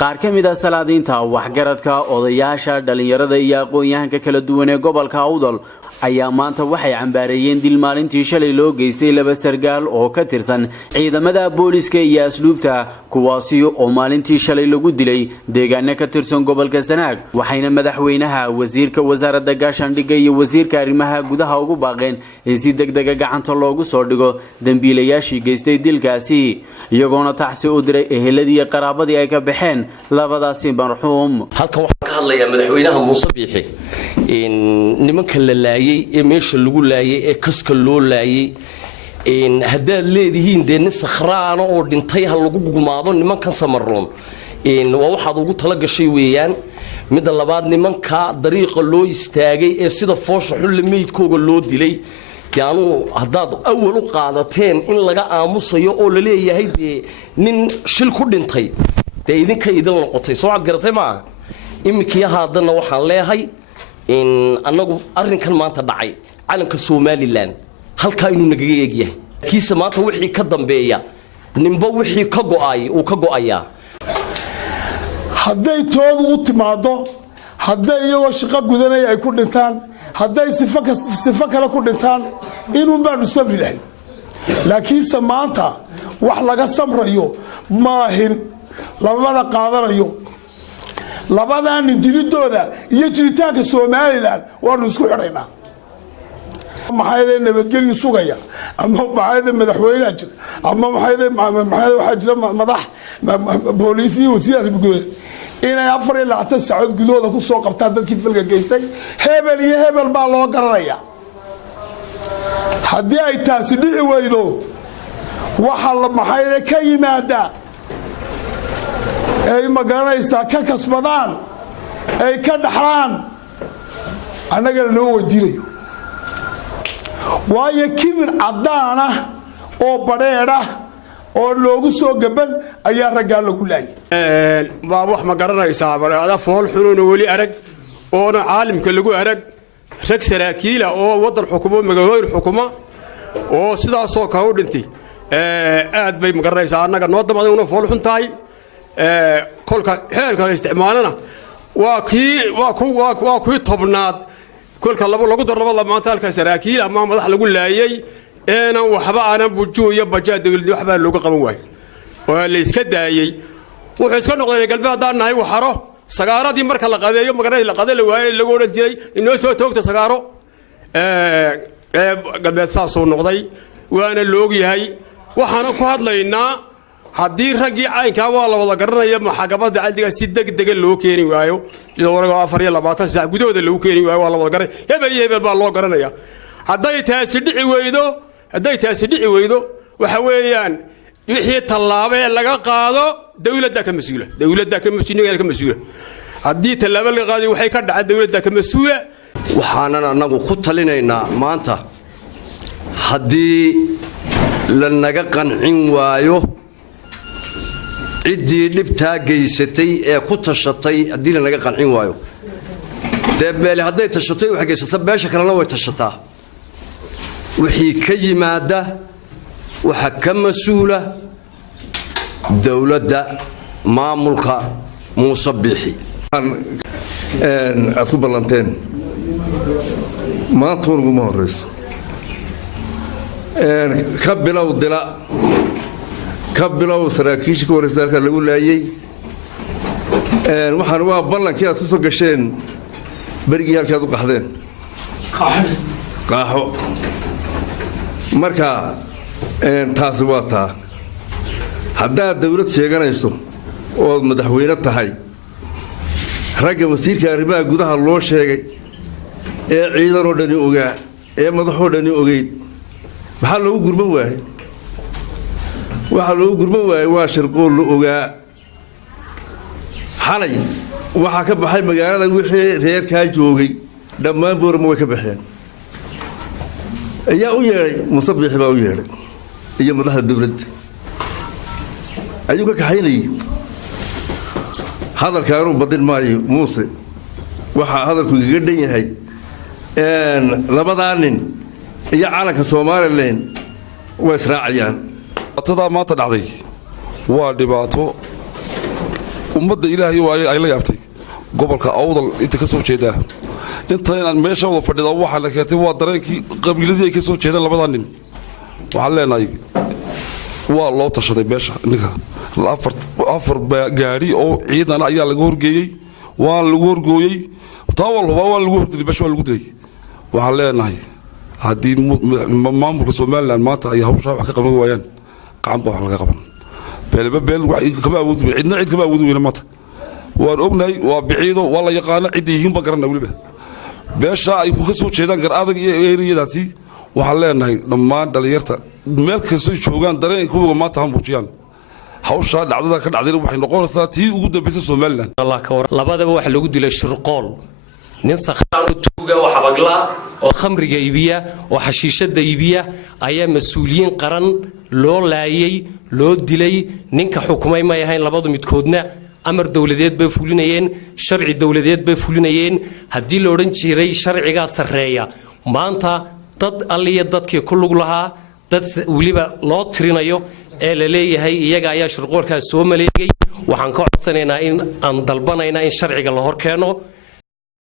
qaar ka mid ah salaadiinta waxgaradka odayaasha dhalinyarada iyo aqoon-yahanka kala duwan ee gobolka Awdal ayaa maanta waxay cambaareeyeen dil maalintii shalay loo geystay laba sargaal oo ka tirsan ciidamada booliska iyo asluubta kuwaasi oo maalintii shalay lagu dilay deegaano ka tirsan gobolka Sanaag waxayna madaxweynaha wasiirka wasaaradda gaashaandhigga iyo wasiirka arrimaha gudaha ugu baaqeen in si degdeg ah gacanta loogu soo dhigo dambiilayaashii geystay dilkaasi iyagoona taxsi u diray eheladii qaraabadii ay ka baxeen labadaasi marxuum halka waxa ka hadlaya madaxweynaha Muuse Biixi in nimanka la laayay ee meesha lagu laayay ee kaska loo laayay in hadaad leedihiin deena sakhraano oo dhintay hal lagu gumaado nimanka Samaroon in waxa ugu tala gashay weeyaan mid labaad nimanka dariiqa loo istaagay ee sida foosho xul meedkooga loo dilay yaanu hadaad awal u qaadateen in laga aamusayo oo la leeyahay nin shil ku dhintay idinka idin noqotay soo cad garatay ma imikii haadana waxaan leeyahay in anagu arrinkan maanta dhacay calanka Soomaaliland halka inuu naga eegyahay kiisa maanta wixii ka dambeeya nimba wixii ka go'ay uu ka go'aya hadday tood u timaado hadday iyagoo shaqo gudanay ay ku dhintaan hadday sifo kale ku dhintaan inuu baanu sabri lahayn laakiin maanta wax laga samrayo maahin labada qaadanayo labadan dilidooda iyo jiritaanka Soomaaliland waanu isku xidhaynaa maxay nabadgelyo sugaya ama maxay madaxweynaha jira ama maxay waxa jira madax booliisi wasiir guud inay 24 saacadood gudooda ku soo qabtaan dadkii filka geystay hebel iyo hebel baa loo garanaya haddii ay taasi dhici weydo waxa la maxay ka yimaada ay magaranaysa ka kasbadaan ay ka dhaxlaan anaga loo wadiinayo waayo kibir cadaan ah oo bareera oo loogu soo gaban ayaa ragaa lagu laayay ma wax ma garanaysa bareeda fool xulun wali arag oo caalamka lagu arag rag saraakiila oo wadan xukumo magaalooyin xukuma oo sidaas oo ka u dhintay aad bay ma garanaysa anaga noo damaday una fool xun tahay kolka heerka isticmaalana waa ku tobnaad kolka lagu darraba maanta halka saraakiil ama madax lagu laayay eena waxba aanan bujuyo iyo bajaad dawladda waxba looga qaban waay oo la iska daayay wuxuu iska noqday galbeed hadaan nahay waxaro sagaaradii marka la qadeeyo magaray la qadale waay lagu oran jiray inoo soo toogta sagaaro galbeed saasoo noqday waana loog yahay waxaana ku hadlaynaa haddii raggii caynka waa la wada garanaya maxkamadda cadliga si degdeg loo keeni waayo ilaa 24 saac gudooda lagu keeni waayo waa la wada garan hebel baa loo garanaya hadday taasi dhici weydo waxa weeyaan wixii tallaabo laga qaado dawladda ka mas'uula haddii tallaabo laga qaado waxay ka dhacay dawladda ka mas'uula waxaanan anagu ku talinaynaa maanta haddii la naga qancin waayo ciddii dhibtaa geysatay ee ku tashatay haddii la naga qancin waayo deebeel hadday tashatay wax geysata beesha kalena way tashataa wixii ka yimaada waxa ka mas'uula dawladda maamulka Muuse Biixi aad ku ballanteen maanta ugu ma horeyso ka bilow dila ka bilow saraakiisha ka horeysa halka lagu laayay waxaan waa ballankii aad ku soo gasheen barigii halkaad u qaxdeen qaaxo marka taasi waa taa haddaad dawlad sheeganayso oo madaxweyne tahay ragga wasiirka arrimaha gudaha loo sheegay ee ciidan oo dhani ogaa ee madaxoo dhani ogeyd maxaa loogu gurman waayay waxa loo gurman waayay waa shirqool la ogaa xalay waxa ka baxay magaalada wixii reerka joogay dhammaan boorma way ka baxeen ayaa u yeeray Muuse Biixi baa u yeeray iyo madaxda dawladda ayuu ka kaxaynay hadalkaanu badin maayo Muuse waxa hadalku iga dhan yahay labadan nin iyo calanka Soomaaliland way israacayaan tada maanta dhacday waa dhibaato ummadda ilaahay waa ay la yaabtay gobolka awdal inta ka soo jeedaa intaan meesha wada fadhida waxa la keentay waa dareenkii qabiiladii ay ka soo jeedeen labada nin waxaan leenahay waa loo tashaday meesha ninka afar gaari oo ciidan ayaa laga horgeeyay waa lagu horgooyay taawalba waa lagu hordilay meesha waa lagu dilay waxaan leenahay haddii maamulka Somaliland maanta ay hawsha wax ka qaban waayaan gacan baa wax laga qaban beel wax kama awood cidna cid kama awood weyn maanta waan ognahay waa biciido waa la yaqaan cid yihiin ba garan waliba beesha ay ku soo jeedaan gar adag iyo eeriyadaasi waxaan leenahay dhammaan dhalinyarta meel kasta ay joogaan dareenkooda maanta han buujiyaan hawsha dhacdada ka dhacday waxay noqonaysaa tii ugu dambeysay Somaliland labadaba waxa lagu dilay shirqool nin sakhtaan tuuga oo xabagla oo khamriga iibiya oo xashiishada iibiya ayaa mas'uuliyiin qaran loo laayay loo dilay ninka xukumay ma yahay labadu midkoodna amar dawladeed bay fulinayeen sharci dawladeed bay fulinayeen hadii la oran jiray sharciga sareeya maanta dad alliya dadkii ku lug lahaa dad waliba loo tirinayo ee la leeyahay iyaga ayaa shirqoolkaas soo maleegay waxaan ka codsanaynaa in aan dalbanaynaa in sharciga la hor keeno